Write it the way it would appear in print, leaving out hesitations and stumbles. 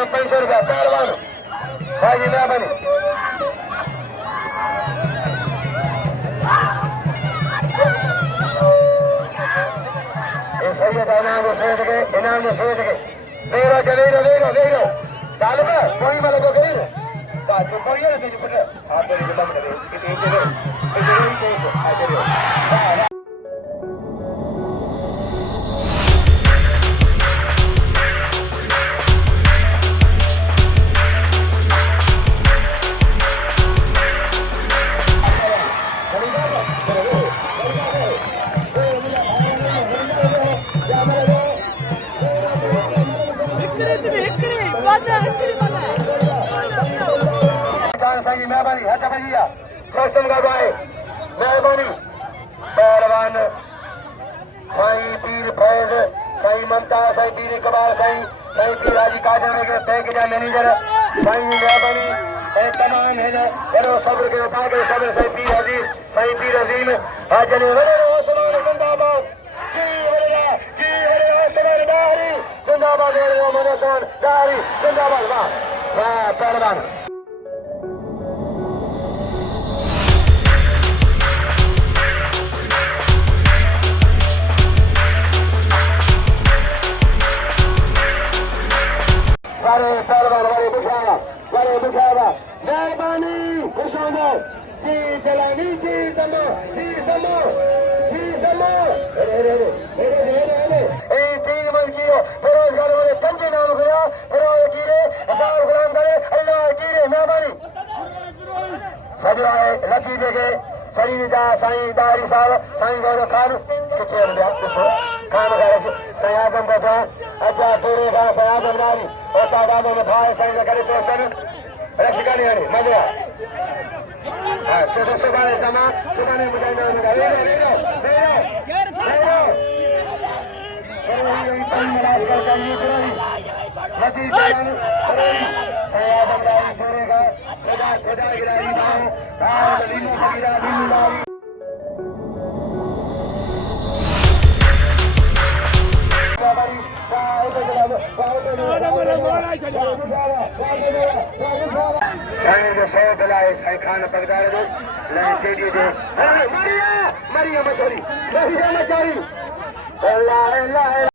इनाम 500 रुपया पहलवान भाई जी मेहरबानी सही है इनाम को सोच के इनाम को सोच के वेरो जवेरो वेरो वेरो डाल में कोई वाला को करी बात को कोई है तो पुट आप तो बंद करे इतने मेहरबानी है भैया सस्तम का भाई मेहरबानी पहलवान साईं पीर फैज साईं ममता साईं पीर इकबाल साईं पीर हाजी काजल के बैंक जा मैनेजर साईं मेहरबानी तमाम है करो सब्र के उठा के सब्र साईं पीर हजीर साईं पीर अजीम हाजल ओसमान जिंदाबाद जी ओसमान दारी जिंदाबाद मनोसान दारी जिंदाबाद वाह पहलवान वारे बुझावा मेहरबानी खुशामो जी जलानी जी दमो जी समो ए तीन मन कियो बेरोजगार वाले कंजे नाम गया फरोज कीरे असाब गुलाम करे अल्लाह कीरे मेहरबानी सजराए लकी देगे शरीर दा साईं दारी साहब साईं गौरव खान किथे बंदा ॾिसो खान करे साईं आदम बसा अच्छा तेरे का साईं आदम नारी और तादाद में भाई साईं करे तो सन रक्षका नहीं आनी मजा हां सुबाने समा सुबाने मुजाहिद में रे मलाज कर चाहिए नदी जान साईं आदम नारी तेरे का खुदा गिराई बाहर लीनो गिरा लीनो साईं जो सौ दिलाए साईं खान पगदार जो लाइन टेडी जो मरिया मछली मचारी अल्लाह अल्लाह